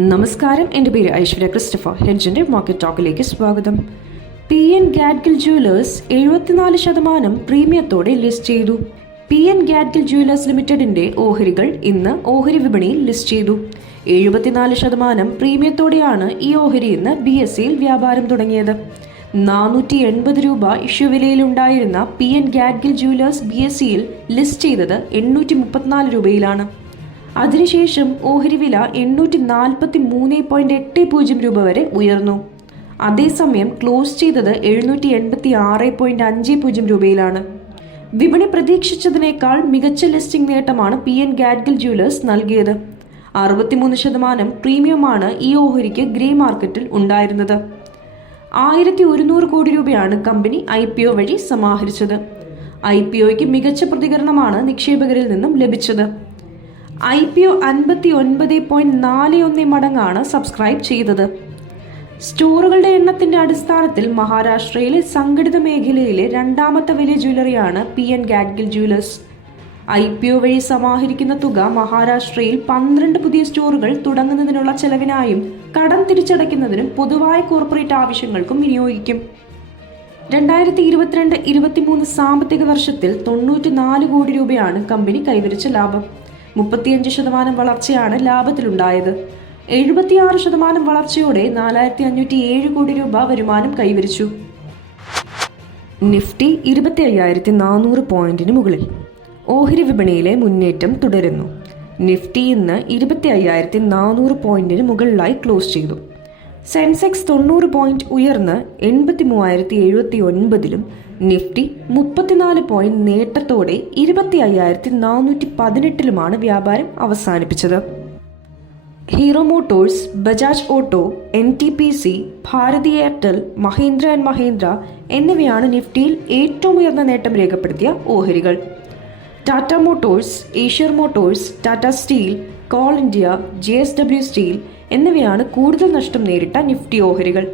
നമസ്കാരം. എന്റെ പേര് ഐശ്വര്യ ക്രിസ്റ്റഫർ. ഹെഡ്ജിന്റെ മാർക്കറ്റ് ടോക്കിലേക്ക് സ്വാഗതം. പി എൻ ഗാഡ്ഗിൽ ജുവലേഴ്സ് എഴുപത്തിനാല് ശതമാനം പ്രീമിയത്തോടെ ലിസ്റ്റ് ചെയ്തു. പി എൻ ഗാഡ്ഗിൽ ജുവലേഴ്സ് ലിമിറ്റഡിന്റെ ഓഹരികൾ ഇന്ന് ഓഹരി വിപണിയിൽ ലിസ്റ്റ് ചെയ്തു. എഴുപത്തിനാല് ശതമാനം പ്രീമിയത്തോടെയാണ് ഈ ഓഹരി ഇന്ന് ബി എസ് സിയിൽ വ്യാപാരം തുടങ്ങിയത്. നാനൂറ്റി എൺപത് രൂപ issue വിലയിലുണ്ടായിരുന്ന P N Gadgil jewellers B S സിയിൽ ലിസ്റ്റ് ചെയ്തത് എണ്ണൂറ്റി മുപ്പത്തിനാല് രൂപയിലാണ്. അതിനുശേഷം ഓഹരി വില എണ്ണൂറ്റി നാൽപ്പത്തി മൂന്ന് പോയിന്റ് എട്ട് പൂജ്യം രൂപ വരെ ഉയർന്നു. അതേസമയം ക്ലോസ് ചെയ്തത് എഴുന്നൂറ്റി എൺപത്തി ആറ് പോയിന്റ് അഞ്ച് പൂജ്യം രൂപയിലാണ്. വിപണി പ്രതീക്ഷിച്ചതിനേക്കാൾ മികച്ച ലിസ്റ്റിംഗ് നേട്ടമാണ് പി എൻ ഗാഡ്ഗിൽ ജ്വല്ലേഴ്സ് നൽകിയത്. അറുപത്തിമൂന്ന് ശതമാനം പ്രീമിയമാണ് ഈ ഓഹരിക്ക് ഗ്രേ മാർക്കറ്റിൽ ഉണ്ടായിരുന്നത്. ആയിരത്തി ഒരുന്നൂറ് കോടി രൂപയാണ് കമ്പനി ഐ പി ഒ വഴി സമാഹരിച്ചത്. ഐ പി ഒയ്ക്ക് മികച്ച പ്രതികരണമാണ് നിക്ഷേപകരിൽ നിന്നും ലഭിച്ചത്. ഐ പി ഒ അൻപത്തി ഒൻപത് പോയിന്റ് നാല് ഒന്ന് മടങ്ങാണ് സബ്സ്ക്രൈബ് ചെയ്തത്. സ്റ്റോറുകളുടെ എണ്ണത്തിന്റെ അടിസ്ഥാനത്തിൽ മഹാരാഷ്ട്രയിലെ സംഘടിത മേഖലയിലെ രണ്ടാമത്തെ വലിയ ജ്വല്ലറിയാണ് P N Gadgil jewellers. I P O വഴി സമാഹരിക്കുന്ന തുക മഹാരാഷ്ട്രയിൽ പന്ത്രണ്ട് പുതിയ സ്റ്റോറുകൾ തുടങ്ങുന്നതിനുള്ള ചെലവിനായും കടം തിരിച്ചടയ്ക്കുന്നതിനും പൊതുവായ കോർപ്പറേറ്റ് ആവശ്യങ്ങൾക്കും വിനിയോഗിക്കും. രണ്ടായിരത്തി ഇരുപത്തിരണ്ട് ഇരുപത്തിമൂന്ന് സാമ്പത്തിക വർഷത്തിൽ തൊണ്ണൂറ്റി നാല് കോടി രൂപയാണ് കമ്പനി കൈവരിച്ച ലാഭം. മുപ്പത്തിയഞ്ച് ശതമാനം വളർച്ചയാണ് ലാഭത്തിലുണ്ടായത്. എഴുപത്തിയാറ് ശതമാനം വളർച്ചയോടെ നാലായിരത്തി അഞ്ഞൂറ്റി ഏഴ് കോടി രൂപ വരുമാനം കൈവരിച്ചു. നിഫ്റ്റി ഇരുപത്തി അയ്യായിരത്തി നാനൂറ് പോയിന്റിന് മുകളിൽ. ഓഹരി വിപണിയിലെ മുന്നേറ്റം തുടരുന്നു. നിഫ്റ്റി ഇന്ന് ഇരുപത്തി അയ്യായിരത്തി നാനൂറ് പോയിന്റിന് മുകളിലായി ക്ലോസ് ചെയ്തു. സെൻസെക്സ് തൊണ്ണൂറ് പോയിന്റ് ഉയർന്ന് എൺപത്തി മൂവായിരത്തി എഴുപത്തി ഒൻപതിലും നിഫ്റ്റി മുപ്പത്തിനാല് പോയിന്റ് നേട്ടത്തോടെ ഇരുപത്തി അയ്യായിരത്തി നാനൂറ്റി പതിനെട്ടിലുമാണ് വ്യാപാരം അവസാനിപ്പിച്ചത്. Hero Motors Bajaj Auto N T P C Bharti Airtel Mahindra and Mahindra എന്നിവയാണ് നിഫ്റ്റിയിൽ ഏറ്റവും ഉയർന്ന നേട്ടം രേഖപ്പെടുത്തിയ ഓഹരികൾ. Tata Motors Eicher Motors Tata Steel Coal India J S W Steel എന്നിവയാണ് കൂടുതൽ നഷ്ടം നേരിട്ട നിഫ്റ്റി ഓഹരികൾ.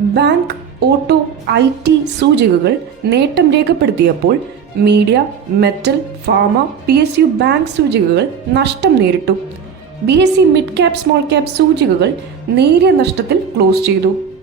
ബാങ്ക് ഓട്ടോ ഐ ടി സൂചികകൾ നേട്ടം രേഖപ്പെടുത്തിയപ്പോൾ media metal pharma P S U bank സൂചികകൾ നഷ്ടം നേരിട്ടു. B S C mid cap small cap സൂചികകൾ നേരിയ നഷ്ടത്തിൽ ക്ലോസ് ചെയ്തു.